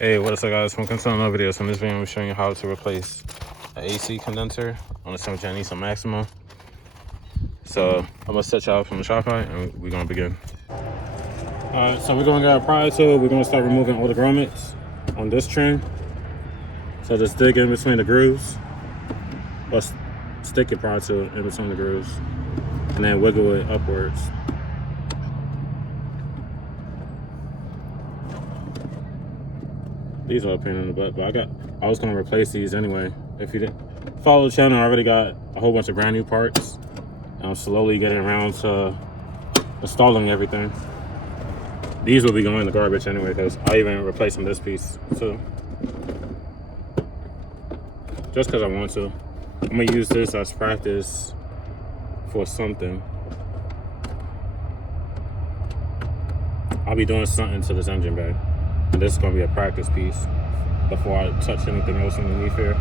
Hey, what's up guys? Welcome to another video. So in this video, I'm showing you how to replace an AC condenser on a 7th-gen Nissan Maxima. So I'm gonna set y'all from the shop height and we're gonna begin. Alright, so we're gonna get our Pry Tool. We're gonna start removing all the grommets on this trim. So just dig in between the grooves. Or stick your Pry Tool in between the grooves. And then wiggle it upwards. These are a pain in the butt, but I was gonna replace these anyway. If you didn't follow the channel, I already got a whole bunch of brand new parts. I'm slowly getting around to installing everything. These will be going in the garbage anyway, because I even replacing this piece too. Just because I want to. I'm gonna use this as practice for something. I'll be doing something to this engine bay. And this is gonna be a practice piece before I touch anything else underneath here.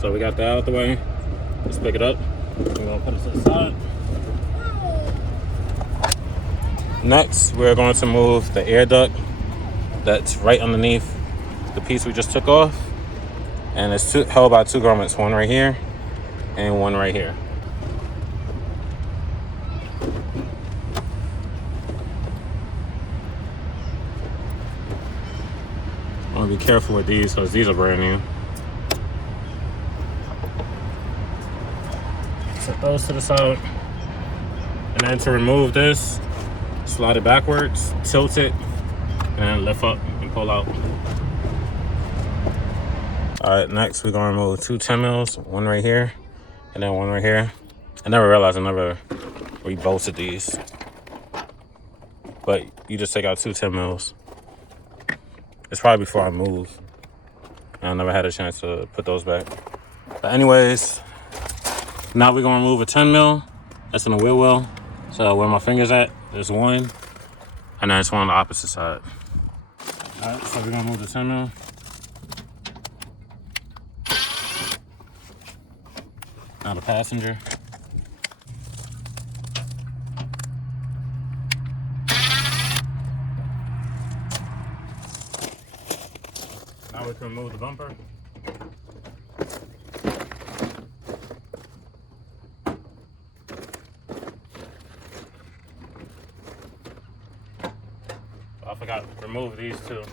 So we got that out of the way. Let's pick it up. We're gonna put it to the side. Next, we're going to move the air duct that's right underneath the piece we just took off. And it's held by two grommets, one right here and one right here. I want to be careful with these because these are brand new. Set those to the side. And then to remove this, slide it backwards, tilt it, and then lift up and pull out. All right, next we're gonna remove two 10 mils, one right here, and then one right here. I never realized I never rebolted these. But you just take out two 10 mils. It's probably before I move. I never had a chance to put those back. But anyways, now we're gonna remove a 10 mil. That's in the wheel well. So where my finger's at, there's one. And then it's one on the opposite side. All right, so we're gonna move the 10 mil. Now the passenger. Now we can remove the bumper. I forgot to remove these two.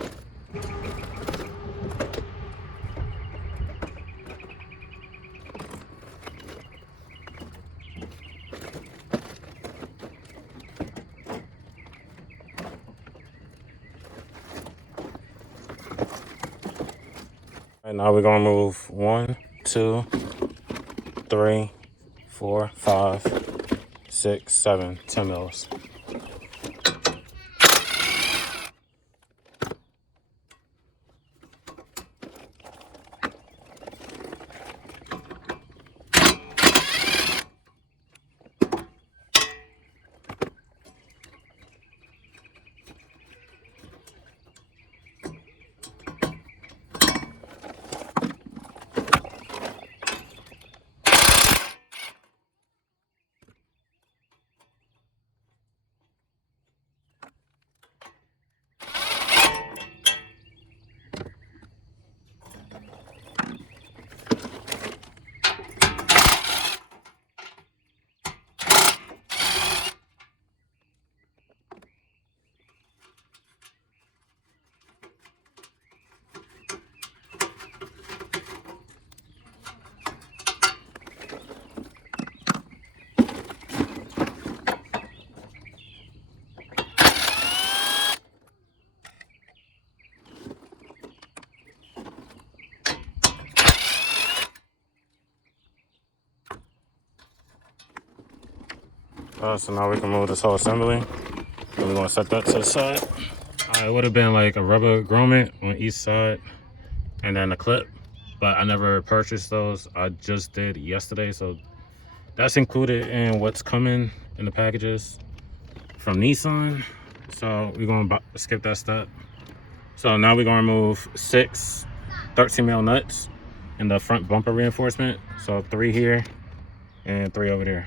And now we're gonna move 1, 2, 3, 4, 5, 6, 7, 10 mils. So now we can move this whole assembly. And we're gonna set that to the side. It would have been like a rubber grommet on each side and then a clip, but I never purchased those. I just did yesterday, so that's included in what's coming in the packages from Nissan. So we're gonna skip that step. So now we're gonna remove 6 13 mil nuts in the front bumper reinforcement. So 3 here and 3 over there.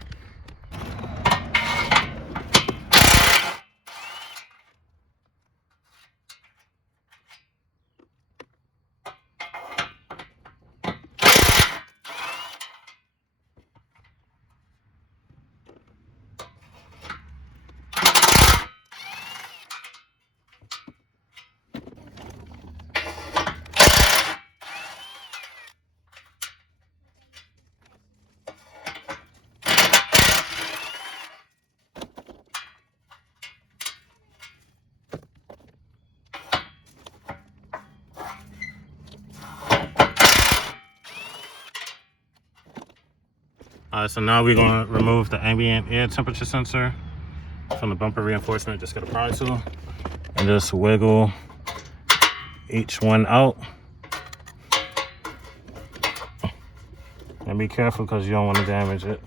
Alright, so now we're going to remove the ambient air temperature sensor from the bumper reinforcement. Just get a pry tool and just wiggle each one out. And be careful because you don't want to damage it.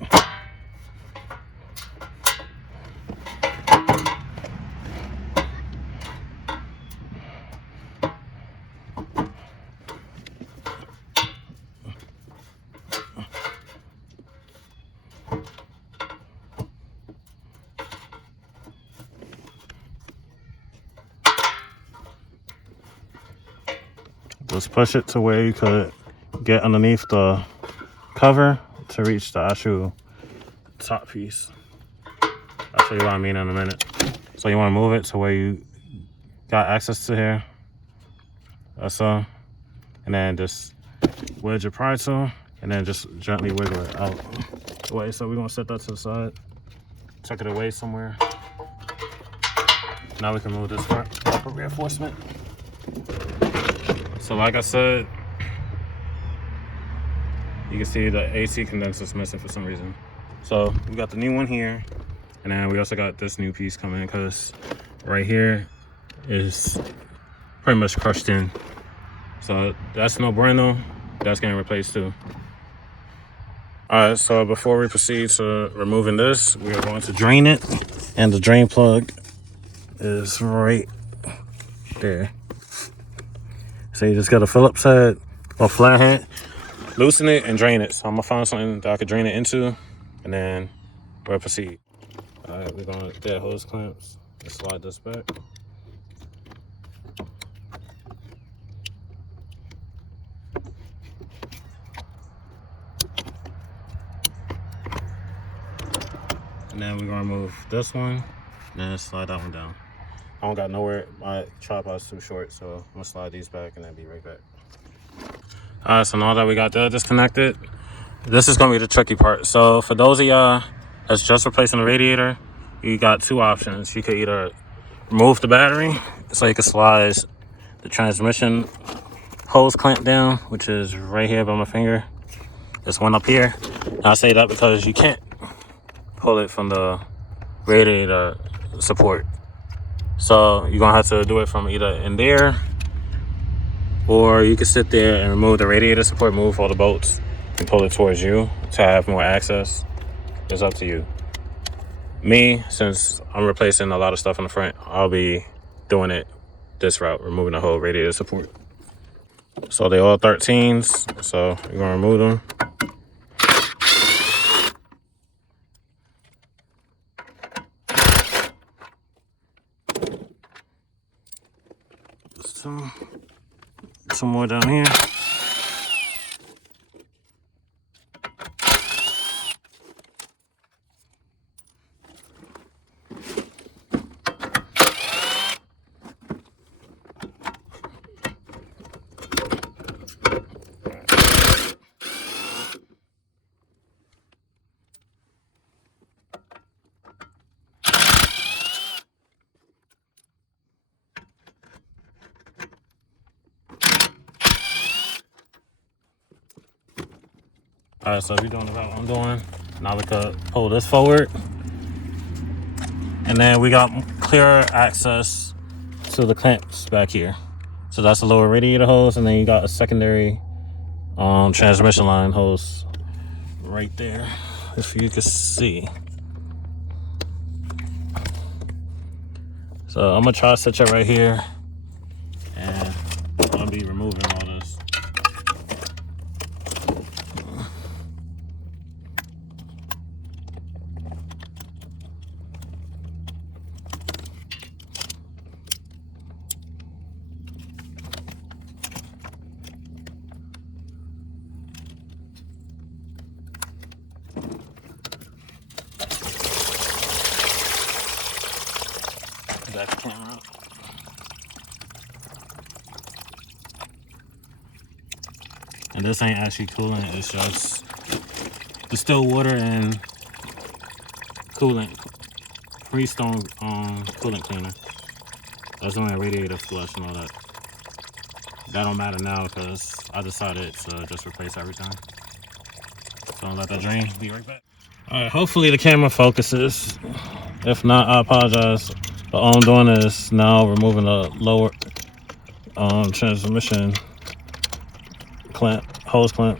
Just push it to where you could get underneath the cover to reach the actual top piece. I'll show you what I mean in a minute. So you want to move it to where you got access to here. That's all. And then just wedge your pry tool and then just gently wiggle it out the way. So we're going to set that to the side. Tuck it away somewhere. Now we can move this upper reinforcement. So like I said, you can see the AC condenser is missing for some reason. So we got the new one here, and then we also got this new piece coming because right here is pretty much crushed in. So that's no bueno, that's getting replaced too. All right, so before we proceed to removing this, we are going to drain it, and the drain plug is right there. So you just got a Phillips head or flathead, loosen it and drain it. So I'm gonna find something that I could drain it into, and then we'll proceed. All right, we're gonna get hose clamps and slide this back. And then we're gonna remove this one, and then slide that one down. I don't got nowhere, my tripod's too short, so I'm gonna slide these back and then be right back. All right, so now that we got that disconnected, this is gonna be the tricky part. So for those of y'all that's just replacing the radiator, you got two options. You could either remove the battery, so you can slide the transmission hose clamp down, which is right here by my finger. This one up here. And I say that because you can't pull it from the radiator support. So you're gonna have to do it from either in there, or you can sit there and remove the radiator support, move all the bolts and pull it towards you to have more access. It's up to you. Me, since I'm replacing a lot of stuff in the front, I'll be doing it this route, removing the whole radiator support. So they all 13s, so you're gonna remove them. Some more down here. All right, so if you're doing what I'm doing, now we could pull this forward. And then we got clear access to the clamps back here. So that's a lower radiator hose, and then you got a secondary transmission line hose right there, if you can see. So I'm gonna try to set you right here, and I'm gonna be removing all this. Back the camera up. And this ain't actually coolant, it's just distilled water and coolant, Freestone coolant cleaner. That's only a radiator flush and all that. That don't matter now because I decided to just replace everything. So I'll let that drain, be right back. All right, hopefully the camera focuses. If not, I apologize. But all I'm doing is now removing the lower transmission clamp, hose clamp.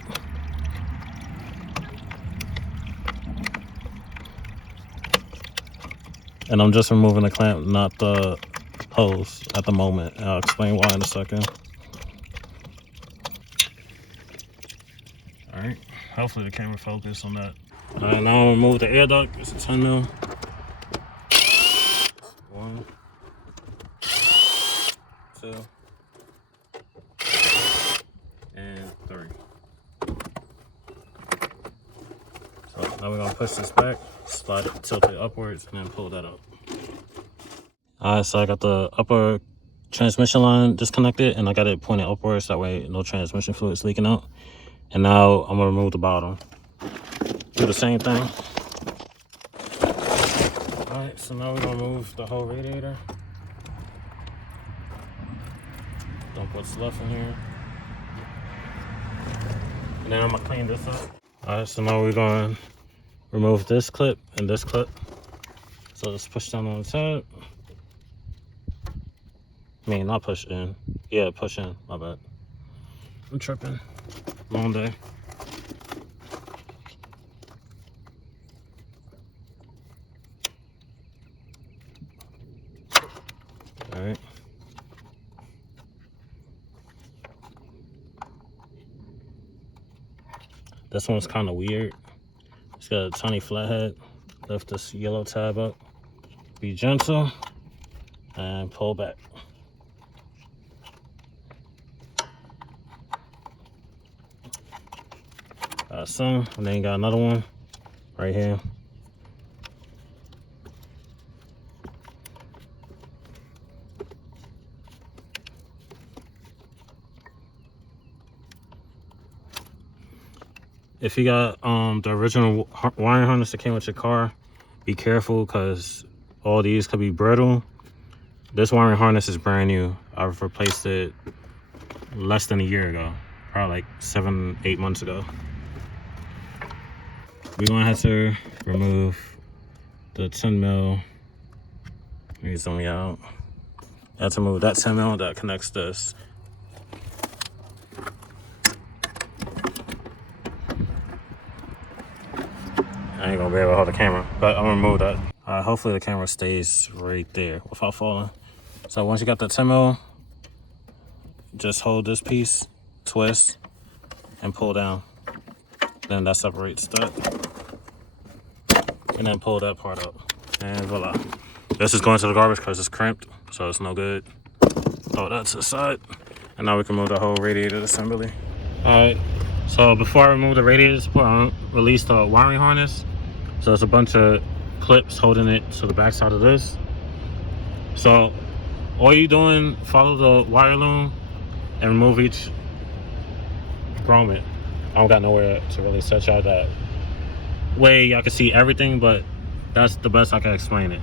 And I'm just removing the clamp, not the hose at the moment. I'll explain why in a second. All right, hopefully the camera focus on that. All right, now I'll remove the air duct. It's a 10 mil. 1, 2, and 3. So now we're gonna push this back, slide it, tilt it upwards, and then pull that up. All right, so I got the upper transmission line disconnected, and I got it pointed upwards. That way, no transmission fluid is leaking out. And now I'm gonna remove the bottom. Do the same thing. All right, so now we're gonna remove the whole radiator. Dump what's left in here. And then I'm gonna clean this up. All right, so now we're gonna remove this clip and this clip. So let's push down on the top. I mean, not push in. Yeah, push in, my bad. I'm tripping. Long day. All right. This one's kind of weird. It's got a tiny flathead. Lift this yellow tab up. Be gentle and pull back. Got some, and then you got another one right here. If you got the original wiring harness that came with your car, be careful because all these could be brittle. This wiring harness is brand new. I've replaced it less than a year ago, probably like 7-8 months ago. We're gonna have to remove the 10 mil. Let me zoom you out. I have to remove that 10 mil that connects this. I ain't gonna be able to hold the camera, but I'm gonna remove that. Hopefully the camera stays right there without falling. So once you got the 10 mil, just hold this piece, twist, and pull down. Then that separates that. And then pull that part up. And voila. This is going to the garbage because it's crimped, so it's no good. Throw that to the side. And now we can move the whole radiator assembly. Alright, so before I remove the radiator support, I release the wiring harness. So it's a bunch of clips holding it to the back side of this. So all you doing, follow the wire loom and remove each grommet. I don't got nowhere to really set y'all that way y'all can see everything, but that's the best I can explain it.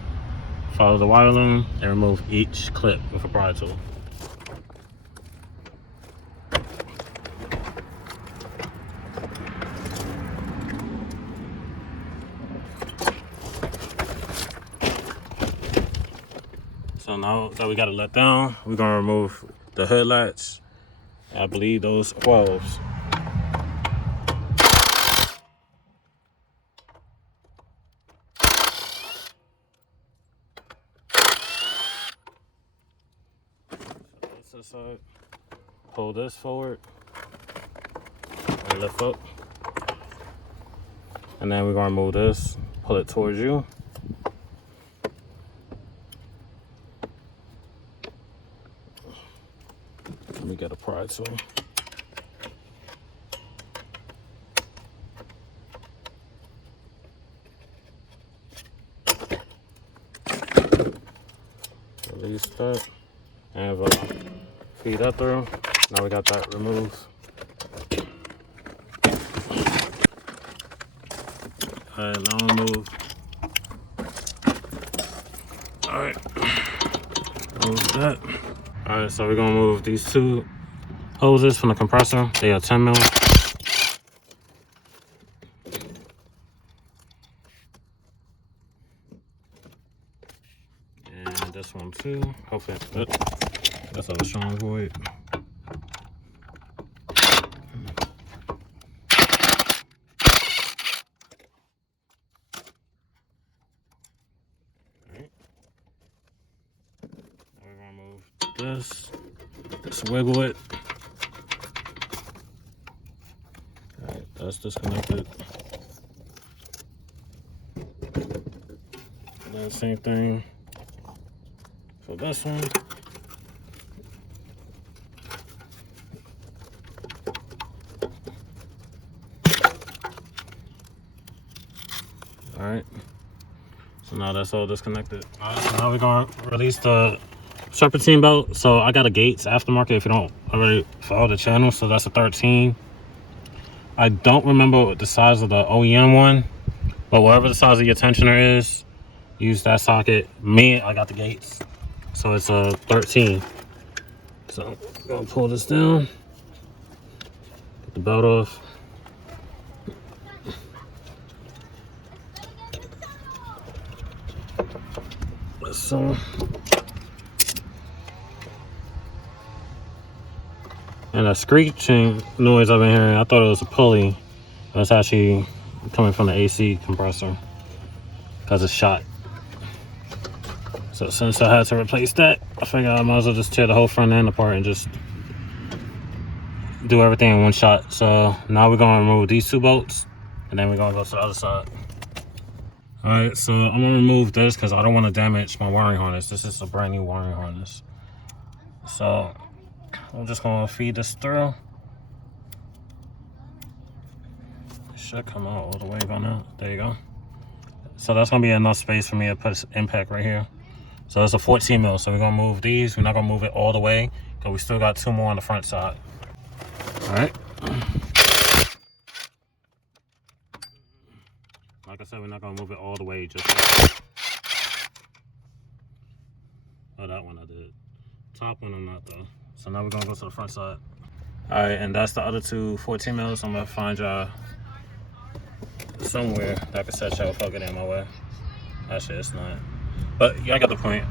Follow the wire loom and remove each clip with a pry tool. So now that we got it let down, we're gonna remove the headlights. I believe those 12s. This side. Pull this forward and lift up. And then we're gonna move this, pull it towards you. Let me get a pry tool. Release that and feed that through. Now we got that removed. Alright, now I'll move. Alright, move that. Alright, so we're gonna move these two hoses from the compressor. They are 10 mil. too. Hopefully that's a strong void. We're gonna move this. Just wiggle it. Alright, that's disconnected. And then same thing for this one. Alright. So now that's all disconnected. Alright, so now we're gonna release the serpentine belt. So I got a Gates aftermarket if you don't already follow the channel. So that's a 13. I don't remember the size of the OEM one, but whatever the size of your tensioner is, use that socket. Me, I got the Gates, so it's a 13. So I'm gonna pull this down, get the belt off. So, and a screeching noise I've been hearing, I thought it was a pulley, but it's actually coming from the AC compressor because it's shot. So since I had to replace that, I figured I might as well just tear the whole front end apart and just do everything in one shot. So now we're gonna remove these two bolts, and then we're gonna go to the other side. All right, so I'm gonna remove this because I don't want to damage my wiring harness. This is a brand new wiring harness. So I'm just gonna feed this through. It should come out all the way by now. There you go. So that's gonna be enough space for me to put this impact right here. So it's a 14 mil. So we're gonna move these. We're not gonna move it all the way because we still got two more on the front side. All right. Like I said, we're not gonna move it all the way. Just oh, that one I did. Top one I'm not though. So now we're gonna go to the front side. All right, and that's the other two 14 mils. I'm gonna find y'all somewhere that I can set y'all plug it in my way. Actually, it's not. But y'all got the point.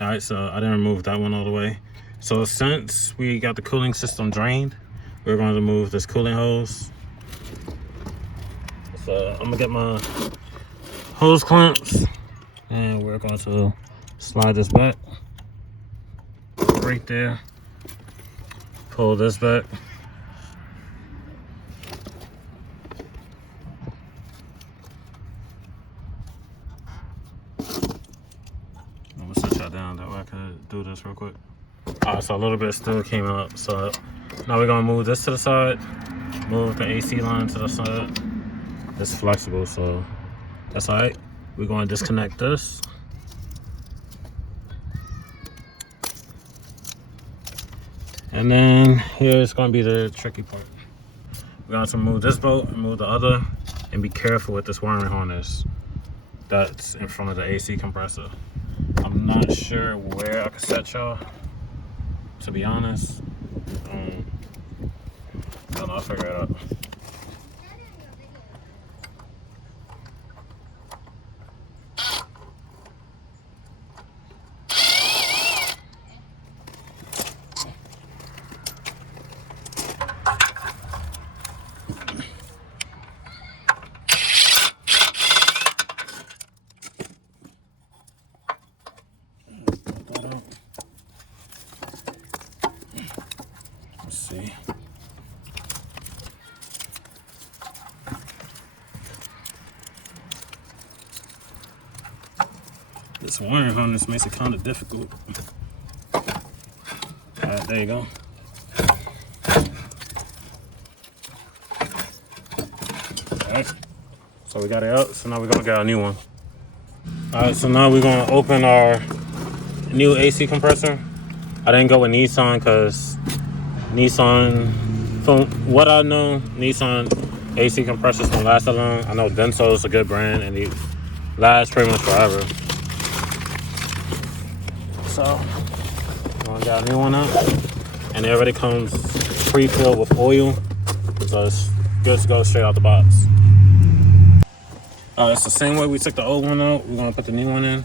Alright, so I didn't remove that one all the way. So since we got the cooling system drained, we're going to remove this cooling hose. So I'm gonna get my hose clamps and we're going to slide this back right there. Pull this back. Down that way I could do this real quick. Alright, so a little bit still came up. So now we're gonna move this to the side, move the AC line to the side. It's flexible, so that's alright. We're gonna disconnect this. And then here's gonna be the tricky part. We're going to move this bolt and move the other, and be careful with this wiring harness that's in front of the AC compressor. I'm not sure where I can set y'all, to be honest. I don't know, I'll figure it out. See. This wiring harness makes it kind of difficult. Alright, there you go. Alright, So we got it out. So now we're gonna get a new one. All right, so now we're gonna open our new AC compressor. I didn't go with Nissan because Nissan, from what I know, Nissan AC compressors don't last that long. I know Denso is a good brand and they last pretty much forever. So I'm gonna get a new one out, and it already comes pre-filled with oil, so it's good to go straight out the box. It's the same way we took the old one out. We're gonna put the new one in.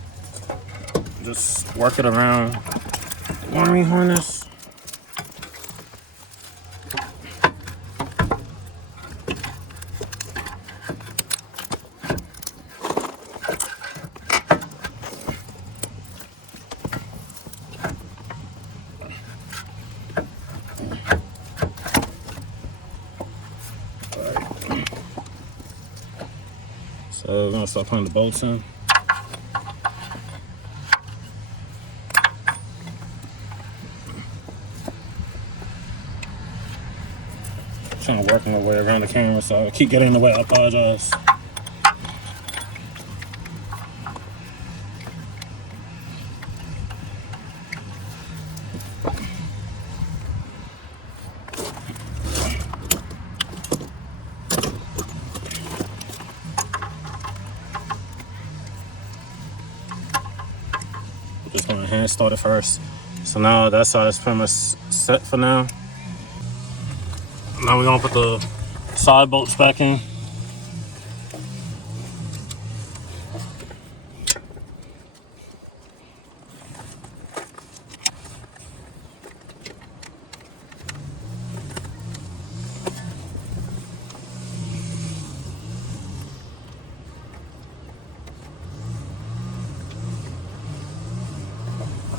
Just work it around wiring harness. So we're gonna start putting the bolts in. Trying to work my way around the camera, so I keep getting in the way. I apologize. Just gonna hand start it first. So now that side is pretty much set for now. Now we're gonna put the side bolts back in.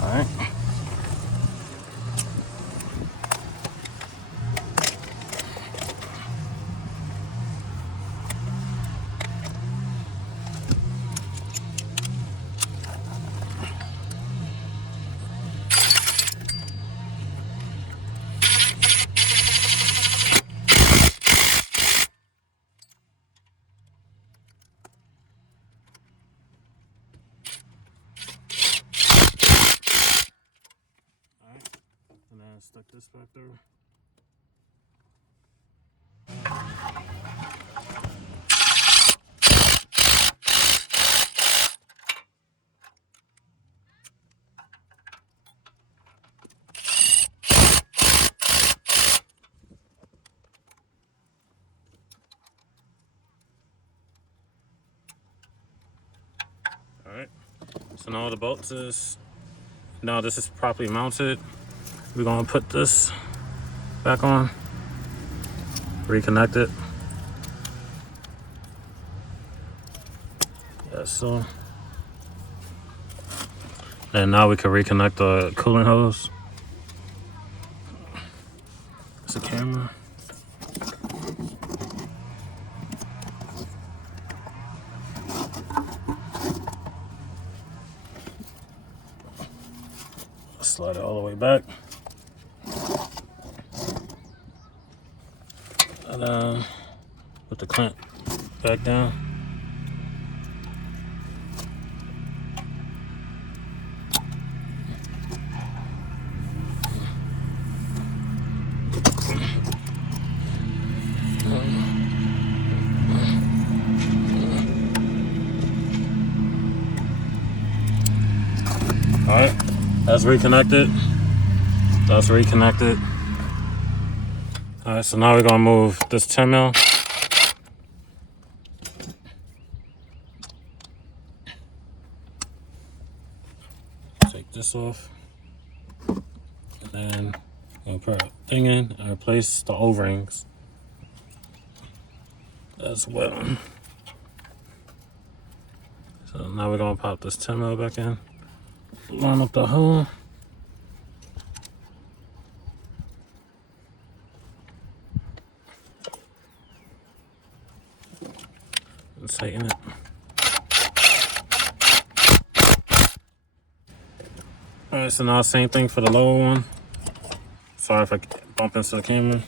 All right. And then stick this back there. Alright, so now the bolts is, now this is properly mounted. We're gonna put this back on, reconnect it. Yes, so. And now we can reconnect the coolant hose. It's a camera. Slide it all the way back. And then put the clamp back down. All right, that's reconnected. That's reconnected. All right, so now we're gonna move this 10 mil. Take this off. And then I'm gonna put a thing in and replace the O-rings as well. So now we're gonna pop this 10 mil back in. Line up the hole. And tighten it. Alright, so now same thing for the lower one. Sorry if I bump into the camera.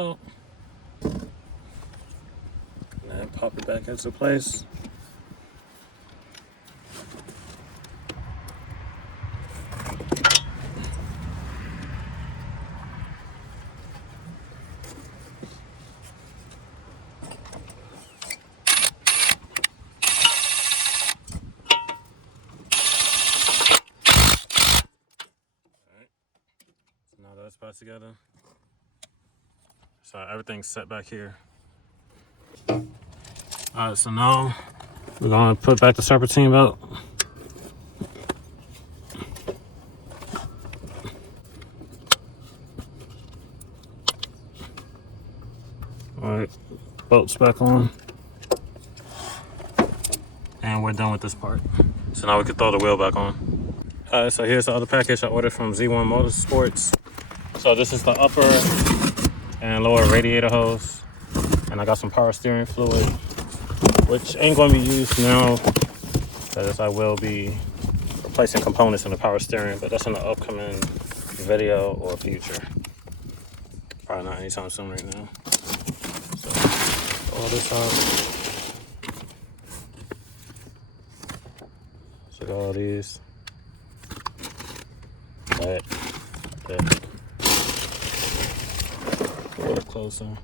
out. And then pop it back into place. Now that's put together. So everything's set back here. Alright, so now we're gonna put back the serpentine belt. Alright, bolts back on. And we're done with this part. So now we can throw the wheel back on. Alright, so here's the other package I ordered from Z1 Motorsports. So this is the upper and lower radiator hose. And I got some power steering fluid, which ain't going to be used now, because I will be replacing components in the power steering, but that's in the upcoming video or future. Probably not anytime soon right now. So, all this out. So got all these. That. A little closer.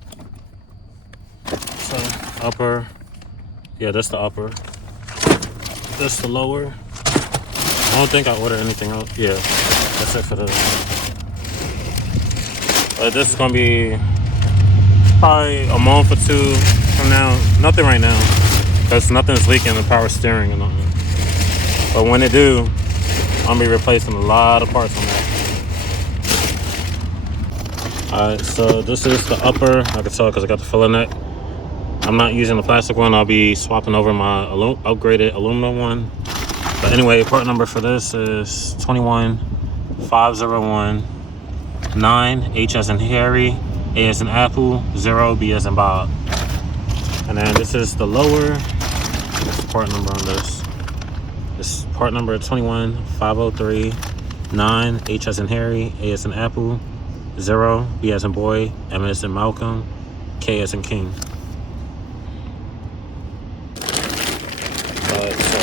So, upper. Yeah, that's the upper. That's the lower. I don't think I ordered anything else. Yeah, that's it for this. But this is gonna be probably a month or two from now. Nothing right now, because nothing's leaking the power steering and nothing. But when it do, I'm gonna be replacing a lot of parts on that. Alright, so this is the upper. I can tell because I got the filler neck. I'm not using the plastic one. I'll be swapping over my upgraded aluminum one. But anyway, part number for this is 21501 9, H as in Harry, A as in Apple, 0, B as in Bob. And then this is the lower. What's the part number on this? This is part number 21503 9, H as in Harry, A as in Apple, 0, B as in Boy, M as in Malcolm, K as in King. Alright, so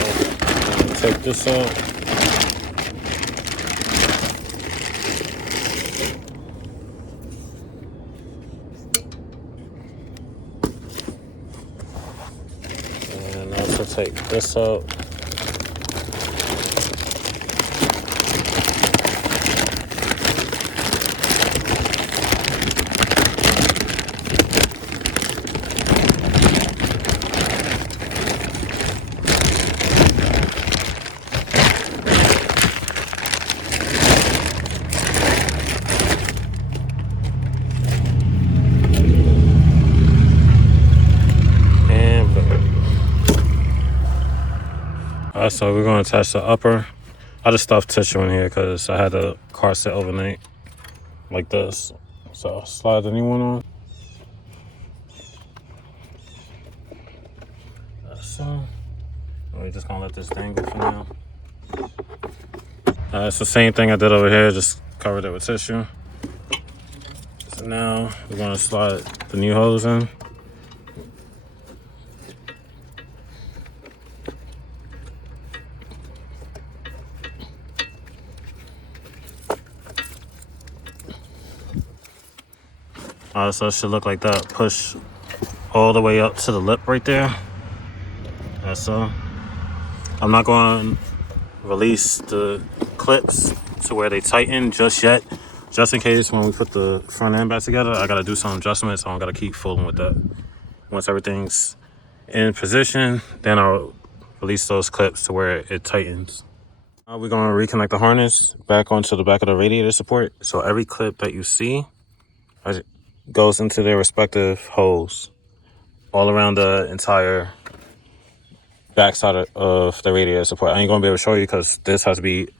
I'm gonna take this out. And also take this out. So we're going to attach the upper. I just stuffed tissue in here because I had the car sit overnight like this. So I'll slide the new one on. So we're just going to let this dangle for now. It's the same thing I did over here, just covered it with tissue. So now we're going to slide the new hose in. So it should look like that. Push all the way up to the lip right there. That's so. I'm not going to release the clips to where they tighten just yet. Just in case when we put the front end back together, I got to do some adjustments. So I'm going to keep fooling with that. Once everything's in position, then I'll release those clips to where it tightens. Now we're going to reconnect the harness back onto the back of the radiator support. So every clip that you see goes into their respective holes all around the entire backside of the radiator support. I ain't gonna be able to show you because this has to be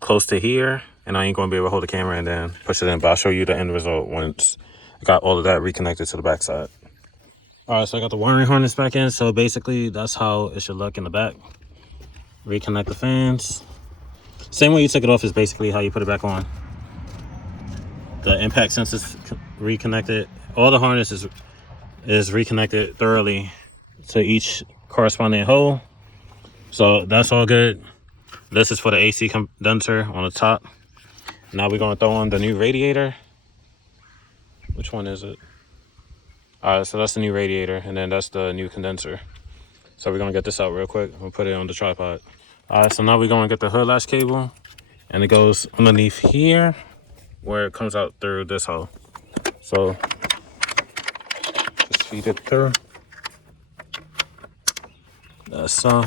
close to here, and I ain't gonna be able to hold the camera and then push it in, but I'll show you the end result once I got all of that reconnected to the backside. All right, so I got the wiring harness back in. So basically that's how it should look in the back. Reconnect the fans. Same way you took it off is basically how you put it back on. The impact sensors reconnected, all the harness is reconnected thoroughly to each corresponding hole. So that's all good. This is for the AC condenser on the top. Now we're gonna throw on the new radiator. Which one is it? All right, so that's the new radiator, and then that's the new condenser. So we're gonna get this out real quick. We'll put it on the tripod. All right, so now we're gonna get the hood latch cable, and it goes underneath here where it comes out through this hole. So just feed it through. That's so.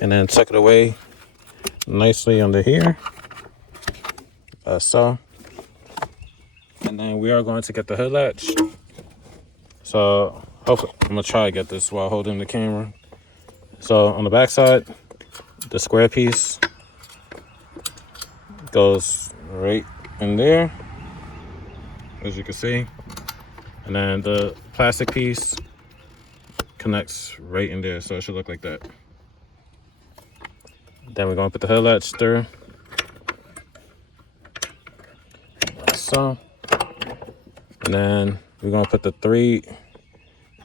And then tuck it away nicely under here. So. And then we are going to get the hood latch. So hopefully I'm gonna try to get this while holding the camera. So on the back side, the square piece goes right in there, as you can see. And then the plastic piece connects right in there, so it should look like that. Then we're gonna put the hood latch through. So. And then we're gonna put the 3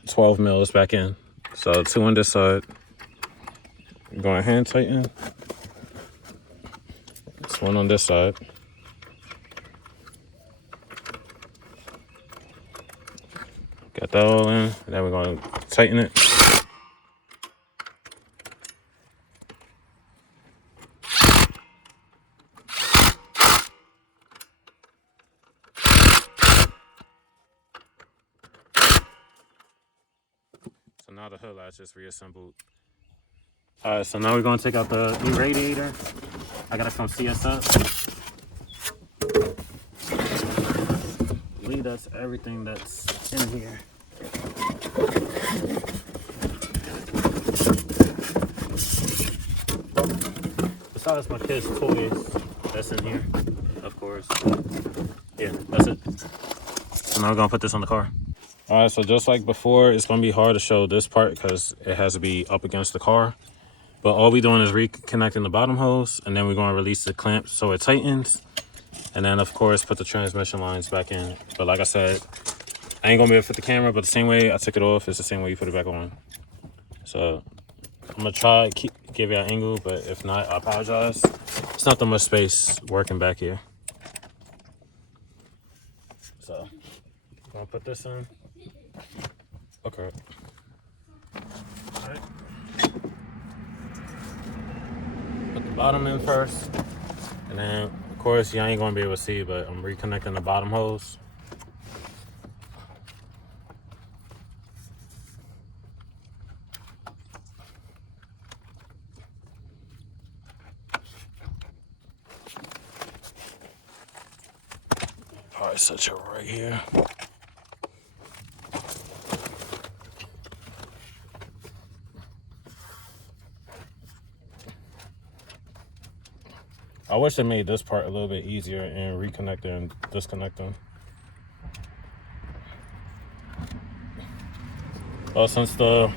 12 mils back in. So 2 on this side. We're going hand tighten. This 1 on this side. Got that all in. And then we're gonna tighten it. So now the hood latch is reassembled. All right, so now we're gonna take out the new radiator. I got it from CSS. Lead us everything that's in here. Besides my kids' toys that's in here, of course. Yeah, that's it. So now we're gonna put this on the car. All right, so just like before, it's gonna be hard to show this part because it has to be up against the car. But all we're doing is reconnecting the bottom hose, and then we're gonna release the clamp so it tightens. And then of course, put the transmission lines back in. But like I said, I ain't gonna be able to fit the camera, but the same way I took it off is the same way you put it back on. So I'm gonna try to give you an angle, but if not, I apologize. It's not that much space working back here. So I'm gonna put this in. Okay. All right. Put the bottom in first, and then of course you ain't gonna be able to see, but I'm reconnecting the bottom hose. Probably set it right here. I wish they made this part a little bit easier in reconnecting and disconnecting. Well, since the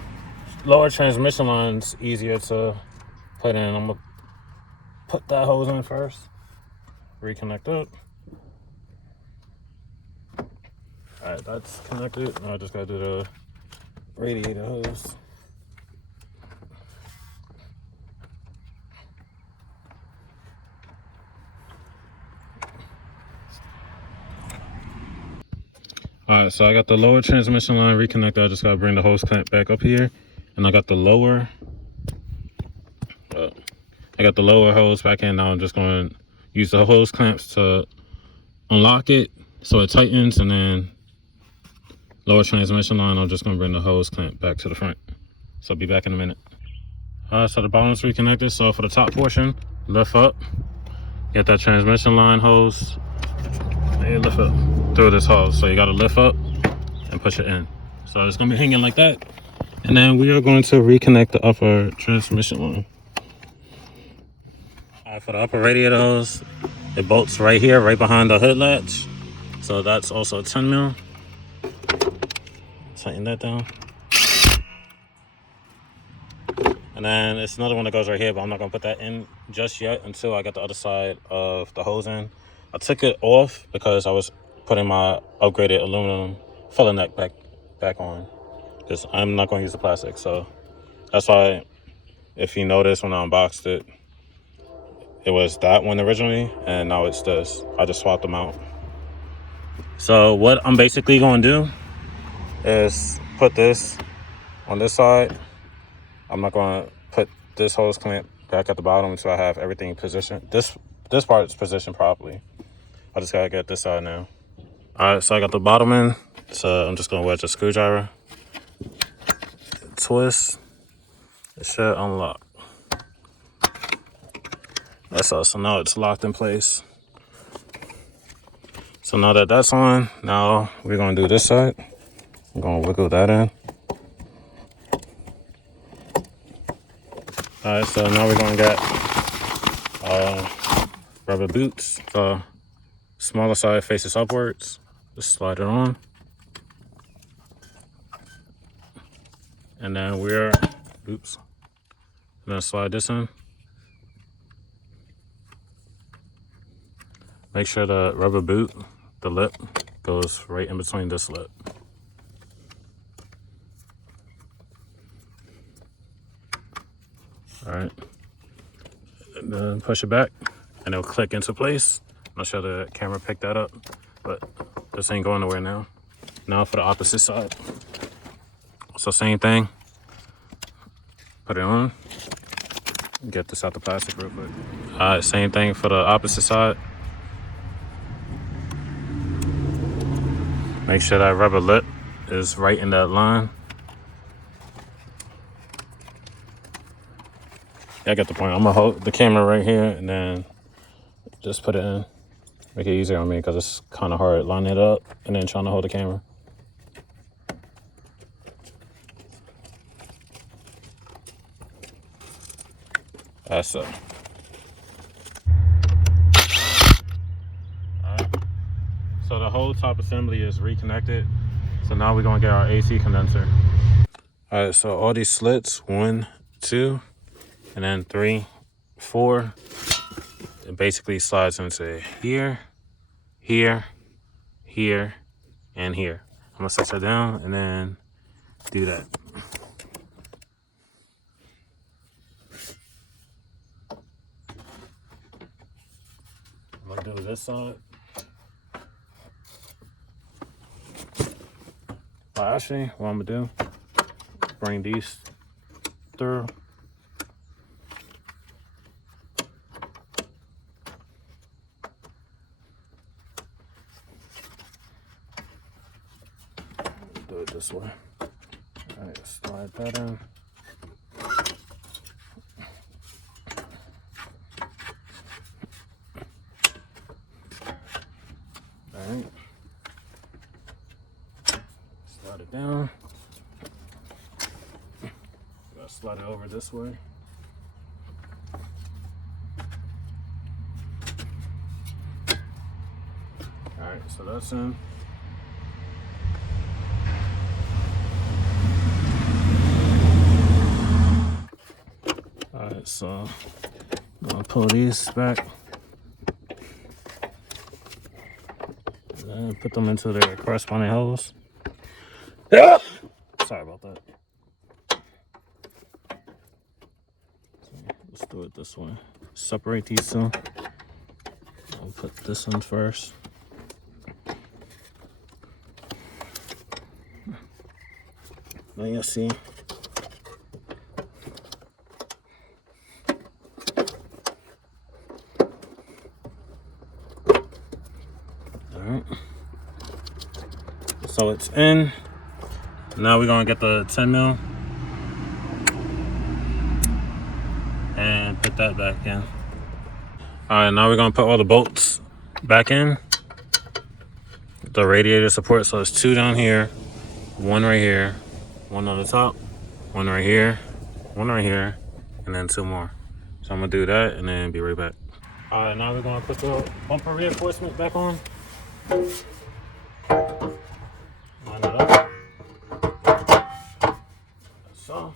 lower transmission line's easier to put in, I'm gonna put that hose in first, reconnect it. All right, that's connected. Now I just gotta do the radiator hose. All right, so I got the lower transmission line reconnected. I just gotta bring the hose clamp back up here, and I got the lower. I got the lower hose back in. Now I'm just going to use the hose clamps to unlock it so it tightens, and then lower transmission line. I'm just going to bring the hose clamp back to the front. So I'll be back in a minute. All right, so the bottom's reconnected. So for the top portion, lift up, get that transmission line hose, and lift up through this hose. So you got to lift up and push it in. So it's going to be hanging like that. And then we are going to reconnect the upper transmission line. All right, for the upper radiator hose, it bolts right here, right behind the hood latch. So that's also a 10 mil. Tighten that down. And then it's another one that goes right here, but I'm not gonna put that in just yet until I get the other side of the hose in. I took it off because I was putting my upgraded aluminum filler neck back on, because I'm not going to use the plastic. So that's why, if you notice when I unboxed it, it was that one originally, and now it's this. I just swapped them out. So what I'm basically going to do is put this on this side. I'm not going to put this hose clamp back at the bottom until I have everything positioned. This part is positioned properly. I just got to get this side now. All right, so I got the bottom in. So I'm just going to wedge a screwdriver. Twist. It should unlock. That's all. So now it's locked in place. So now that that's on, now we're going to do this side. I'm going to wiggle that in. All right, so now we're going to get rubber boots. The smaller side faces upwards. Just slide it on. And then and then slide this in. Make sure the rubber boot, the lip, goes right in between this lip. All right. And then push it back and it'll click into place. I'm not sure the camera picked that up, but this ain't going nowhere now. Now for the opposite side. So same thing. Put it on. Get this out the plastic real quick. All right, same thing for the opposite side. Make sure that rubber lip is right in that line. Yeah, I get the point. I'm gonna hold the camera right here and then just put it in. Make it easier on me because it's kind of hard lining it up and then trying to hold the camera. That's it. Alright. So the whole top assembly is reconnected. So now we're gonna get our AC condenser. Alright, so all these slits, 1, 2, and then 3, 4. It basically slides into here, here, here, and here. I'm gonna set that down and then do that. I'm gonna do this side. Well, actually, what I'm gonna do, bring these through. Do it this way. All right, slide that in. All right. Slide it down. Gotta slide it over this way. All right, so that's in. All right, so I'm gonna pull these back and put them into their corresponding holes. Yeah. Sorry about that. So let's do it this way. Separate these two. I'll put this one first. Now you see. Alright. So it's in. Now we're gonna get the 10 mil and put that back in. Alright, now we're gonna put all the bolts back in. The radiator support, so it's 2 down here, 1 right here, 1 on the top, 1 right here, 1 right here, and then 2 more. So I'm gonna do that and then be right back. Alright, now we're gonna put the bumper reinforcement back on. Line it up. So.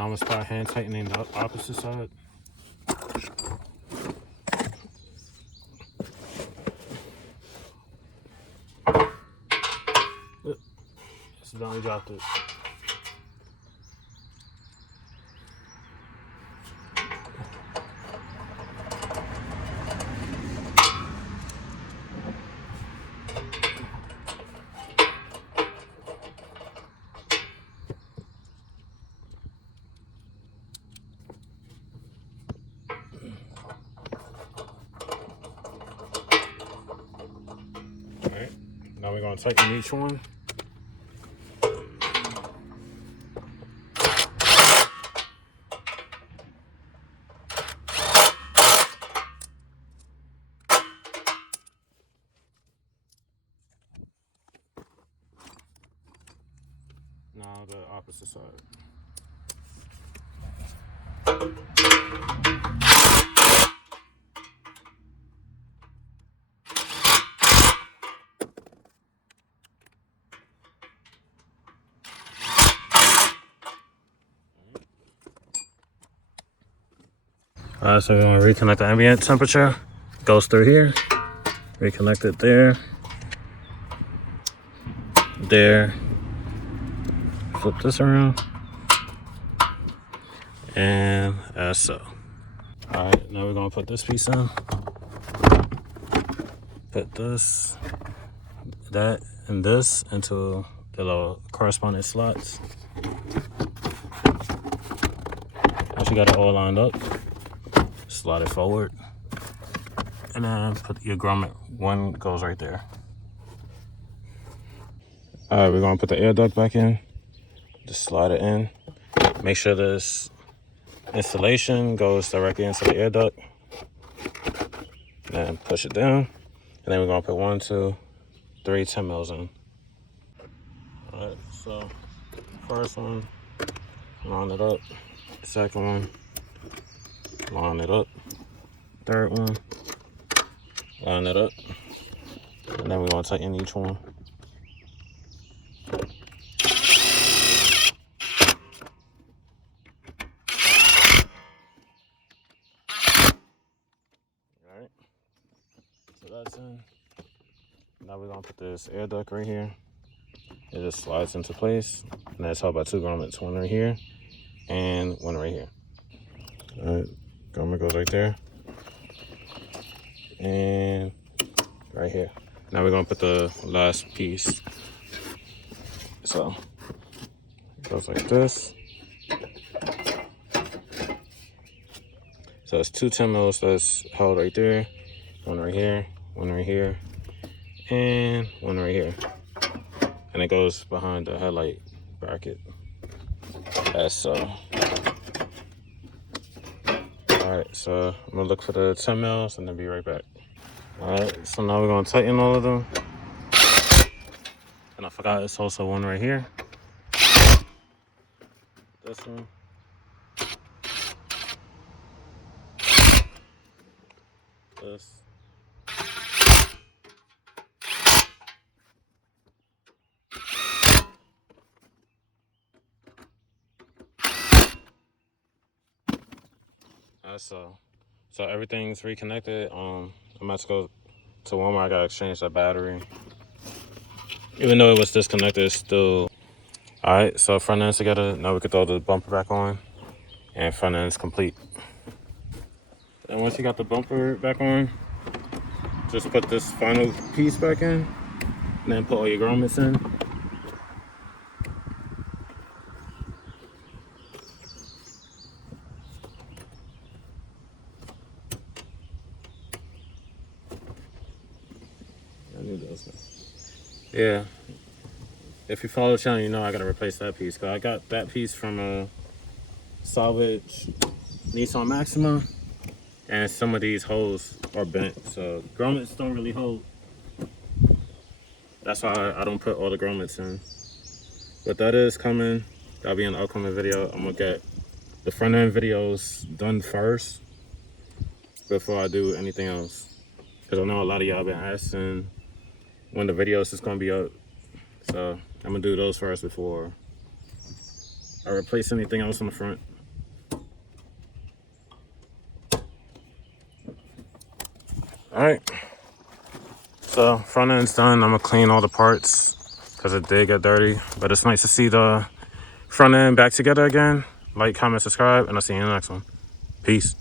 Now I'm gonna start hand tightening the opposite side. Accidentally dropped it. Alright, now we're gonna tighten each one. Now the opposite side. Alright, so we're gonna reconnect the ambient temperature. Goes through here. Reconnect it there. There. Flip this around. And as so. Alright, now we're gonna put this piece in. Put this, that, and this into the little corresponding slots. Once you got it all lined up, slide it forward. And then put your grommet. One goes right there. Alright, we're gonna put the air duct back in. Just slide it in. Make sure this installation goes directly into the air duct. And push it down. And then we're gonna put 1, 2, 3 10 mils in. Alright, so first one, line it up. Second one, line it up. Third one, line it up. And then we're gonna tighten each one. Alright, so that's in. Now we're gonna put this air duct right here. It just slides into place. And that's held by 2 grommets, one right here and one right here. Alright, grommet goes right there. And right here. Now we're gonna put the last piece. So it goes like this. So it's 2 10 mils that's held right there. One right here, one right here, and one right here. And it goes behind the headlight bracket. As so. Alright, so I'm gonna look for the 10 mils and then be right back. Alright, so now we're gonna tighten all of them. And I forgot it's also one right here. This one. This. So everything's reconnected. I'm about to go to Walmart. I gotta exchange that battery. Even though it was disconnected, it's still. Alright, so front end's together. Now we can throw the bumper back on. And front end's complete. And once you got the bumper back on, just put this final piece back in. And then put all your grommets in. I knew those guys. Yeah. If you follow the channel, you know I gotta replace that piece. Cause I got that piece from a salvage Nissan Maxima. And some of these holes are bent. So grommets don't really hold. That's why I don't put all the grommets in. But that is coming. That'll be in the upcoming video. I'm gonna get the front end videos done first before I do anything else. Because I know a lot of y'all been asking when the videos is gonna be up. So I'm gonna do those first before I replace anything else on the front. All right. So front end's done. I'm gonna clean all the parts because it did get dirty. But it's nice to see the front end back together again. Like, comment, subscribe, and I'll see you in the next one. Peace.